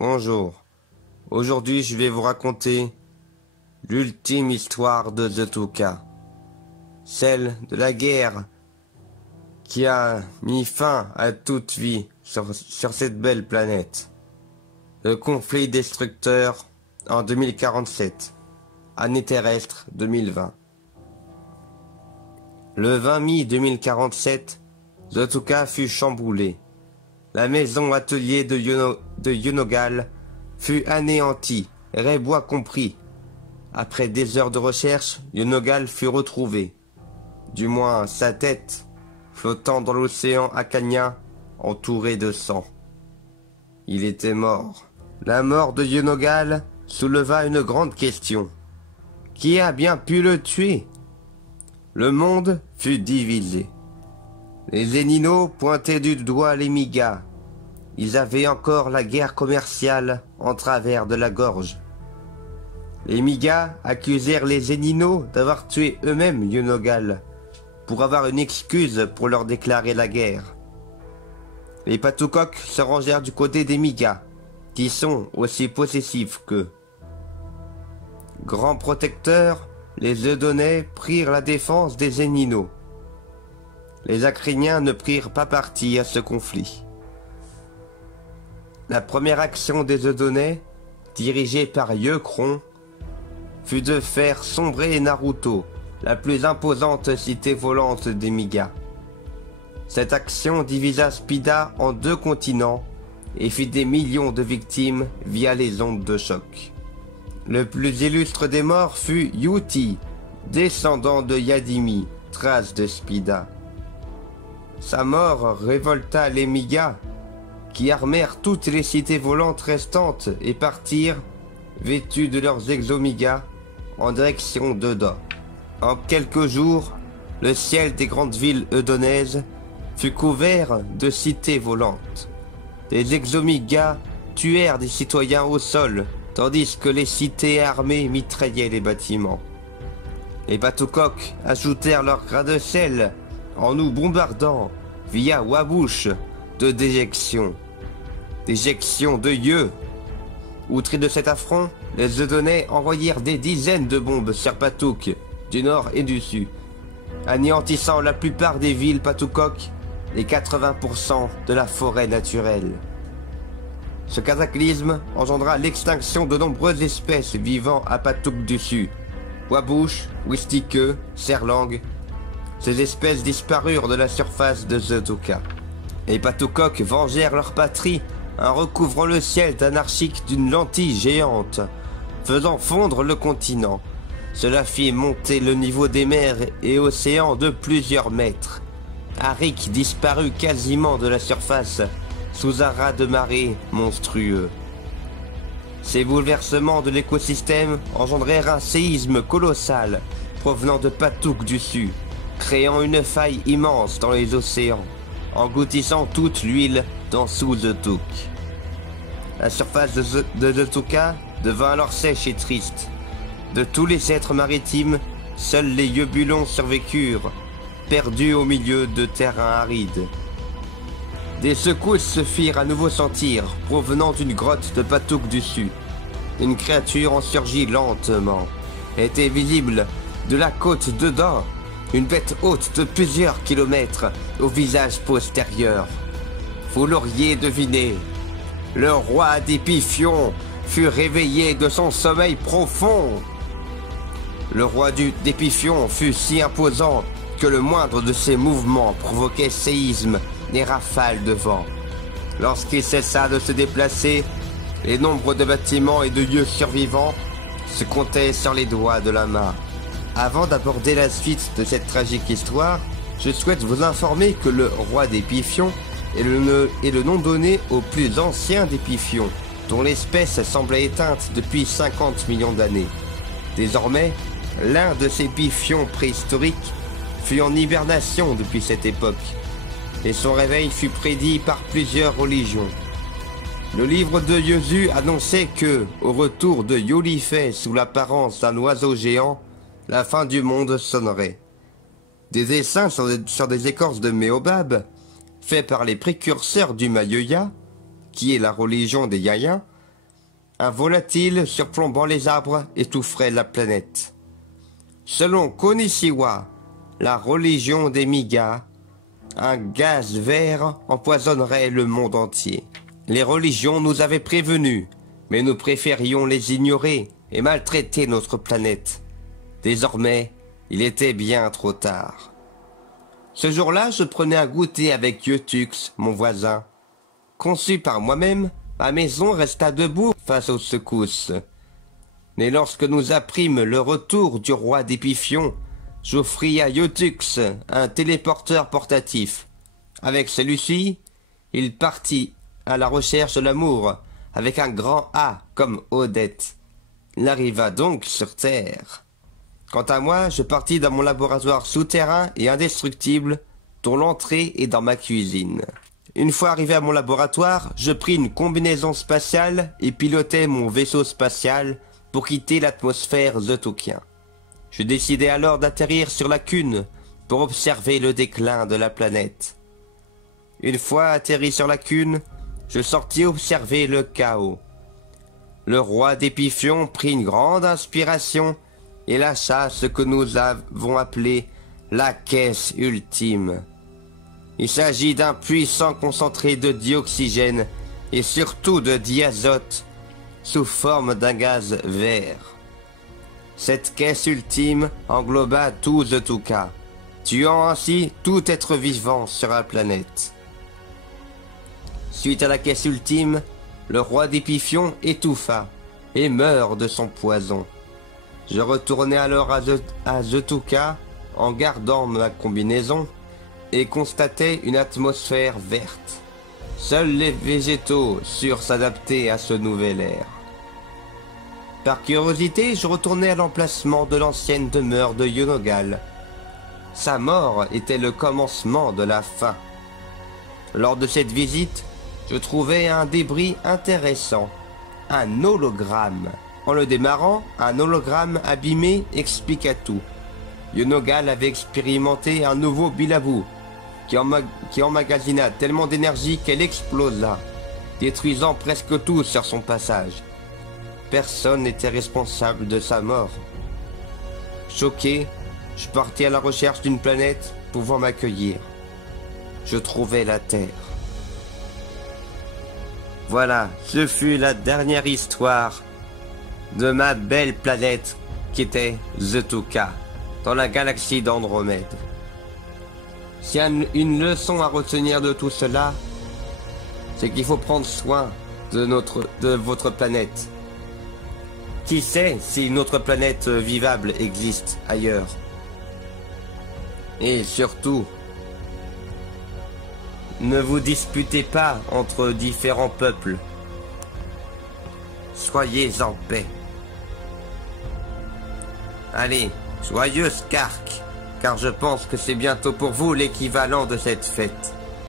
Bonjour. Aujourd'hui, je vais vous raconter l'ultime histoire de Zootooka. Celle de la guerre qui a mis fin à toute vie sur cette belle planète. Le conflit destructeur en 2047, année terrestre 2020. Le 20 mai 2047, Zootooka fut chamboulé. La maison atelier de Yonogal fut anéantie, Raybois compris. Après des heures de recherche, Yonogal fut retrouvé. Du moins sa tête, flottant dans l'océan akanien, entouré de sang. Il était mort. La mort de Yonogal souleva une grande question. Qui a bien pu le tuer? Le monde fut divisé. Les Zénino pointaient du doigt les Migas. Ils avaient encore la guerre commerciale en travers de la gorge. Les Migas accusèrent les Zénino d'avoir tué eux-mêmes Yonogal, pour avoir une excuse pour leur déclarer la guerre. Les Patoukoks se rangèrent du côté des Migas, qui sont aussi possessifs qu'eux. Grands protecteurs, les Eudonais prirent la défense des Zénino. Les Acriniens ne prirent pas parti à ce conflit. La première action des Eudonais, dirigée par Yeucron, fut de faire sombrer Naruto, la plus imposante cité volante des Migas. Cette action divisa Spida en 2 continents et fit des millions de victimes via les ondes de choc. Le plus illustre des morts fut Yuti, descendant de Yadimi, trace de Spida. Sa mort révolta les Migas, qui armèrent toutes les cités volantes restantes et partirent, vêtus de leurs exomigas, en direction d'Euda. En quelques jours, le ciel des grandes villes eudonaises fut couvert de cités volantes. Les exomigas tuèrent des citoyens au sol, tandis que les cités armées mitraillaient les bâtiments. Les Patoukoks ajoutèrent leur grain de sel en nous bombardant via Wabush de déjection. Déjection de yeux. Outrés de cet affront, les Eudonais envoyèrent des dizaines de bombes sur Patouk, du nord et du sud, anéantissant la plupart des villes Patoukoks et 80% de la forêt naturelle. Ce cataclysme engendra l'extinction de nombreuses espèces vivant à Patouk du Sud. Wabush, Wistikeux, Serlang. Ces espèces disparurent de la surface de Zootooka. Les Patoukoks vengèrent leur patrie en recouvrant le ciel anarchique d'une lentille géante, faisant fondre le continent. Cela fit monter le niveau des mers et océans de plusieurs mètres. Arik disparut quasiment de la surface, sous un raz de marée monstrueux. Ces bouleversements de l'écosystème engendrèrent un séisme colossal provenant de Patouk du Sud, créant une faille immense dans les océans, engloutissant toute l'huile dans Zootooka. La surface de Zootooka devint alors sèche et triste. De tous les êtres maritimes, seuls les Yubulons survécurent, perdus au milieu de terrains arides. Des secousses se firent à nouveau sentir, provenant d'une grotte de Patouk du Sud. Une créature en surgit lentement. Était visible de la côte dedans, une bête haute de plusieurs kilomètres, au visage postérieur. Vous l'auriez deviné, le roi des Pifions fut réveillé de son sommeil profond. Le roi des Pifions fut si imposant que le moindre de ses mouvements provoquait séisme et rafales de vent. Lorsqu'il cessa de se déplacer, les nombres de bâtiments et de lieux survivants se comptaient sur les doigts de la main. Avant d'aborder la suite de cette tragique histoire, je souhaite vous informer que le roi des Pifions est le nom donné au plus ancien des Pifions, dont l'espèce semblait éteinte depuis 50 millions d'années. Désormais, l'un de ces Pifions préhistoriques fut en hibernation depuis cette époque, et son réveil fut prédit par plusieurs religions. Le livre de Yosu annonçait que, au retour de Yolifet sous l'apparence d'un oiseau géant, la fin du monde sonnerait. Des dessins sur des écorces de méobab, faits par les précurseurs du Mayoya, qui est la religion des Yayins, un volatile surplombant les arbres étoufferait la planète. Selon Konishiwa, la religion des Miga, un gaz vert empoisonnerait le monde entier. Les religions nous avaient prévenus, mais nous préférions les ignorer et maltraiter notre planète. Désormais, il était bien trop tard. Ce jour-là, je prenais un goûter avec Yotux, mon voisin. Conçu par moi-même, ma maison resta debout face aux secousses. Mais lorsque nous apprîmes le retour du roi d'Épiphion, j'offris à Yotux un téléporteur portatif. Avec celui-ci, il partit à la recherche de l'amour, avec un grand A comme Odette. Il arriva donc sur Terre. Quant à moi, je partis dans mon laboratoire souterrain et indestructible, dont l'entrée est dans ma cuisine. Une fois arrivé à mon laboratoire, je pris une combinaison spatiale et pilotai mon vaisseau spatial pour quitter l'atmosphère Zotokien. Je décidai alors d'atterrir sur la Cune pour observer le déclin de la planète. Une fois atterri sur la Cune, je sortis observer le chaos. Le roi d'Épiphion prit une grande inspiration et lâcha ce que nous avons appelé la caisse ultime. Il s'agit d'un puissant concentré de dioxygène et surtout de diazote sous forme d'un gaz vert. Cette caisse ultime engloba tout Zotuka, tuant ainsi tout être vivant sur la planète. Suite à la caisse ultime, le roi d'Épiphion étouffa et meurt de son poison. Je retournai alors à Zotuka en gardant ma combinaison et constatai une atmosphère verte. Seuls les végétaux surent s'adapter à ce nouvel air. Par curiosité, je retournai à l'emplacement de l'ancienne demeure de Yonogal. Sa mort était le commencement de la fin. Lors de cette visite, je trouvai un débris intéressant, un hologramme. En le démarrant, un hologramme abîmé expliqua tout. Yonogal avait expérimenté un nouveau Bilabou, qui emmagasina tellement d'énergie qu'elle explosa, détruisant presque tout sur son passage. Personne n'était responsable de sa mort. Choqué, je partis à la recherche d'une planète pouvant m'accueillir. Je trouvai la Terre. Voilà, ce fut la dernière histoire de ma belle planète qui était Zotuka, dans la galaxie d'Andromède. S'il y a une leçon à retenir de tout cela, c'est qu'il faut prendre soin de votre planète. Qui sait si une autre planète vivable existe ailleurs? Et surtout, ne vous disputez pas entre différents peuples. Soyez en paix. Allez, joyeux Skark, car je pense que c'est bientôt pour vous l'équivalent de cette fête.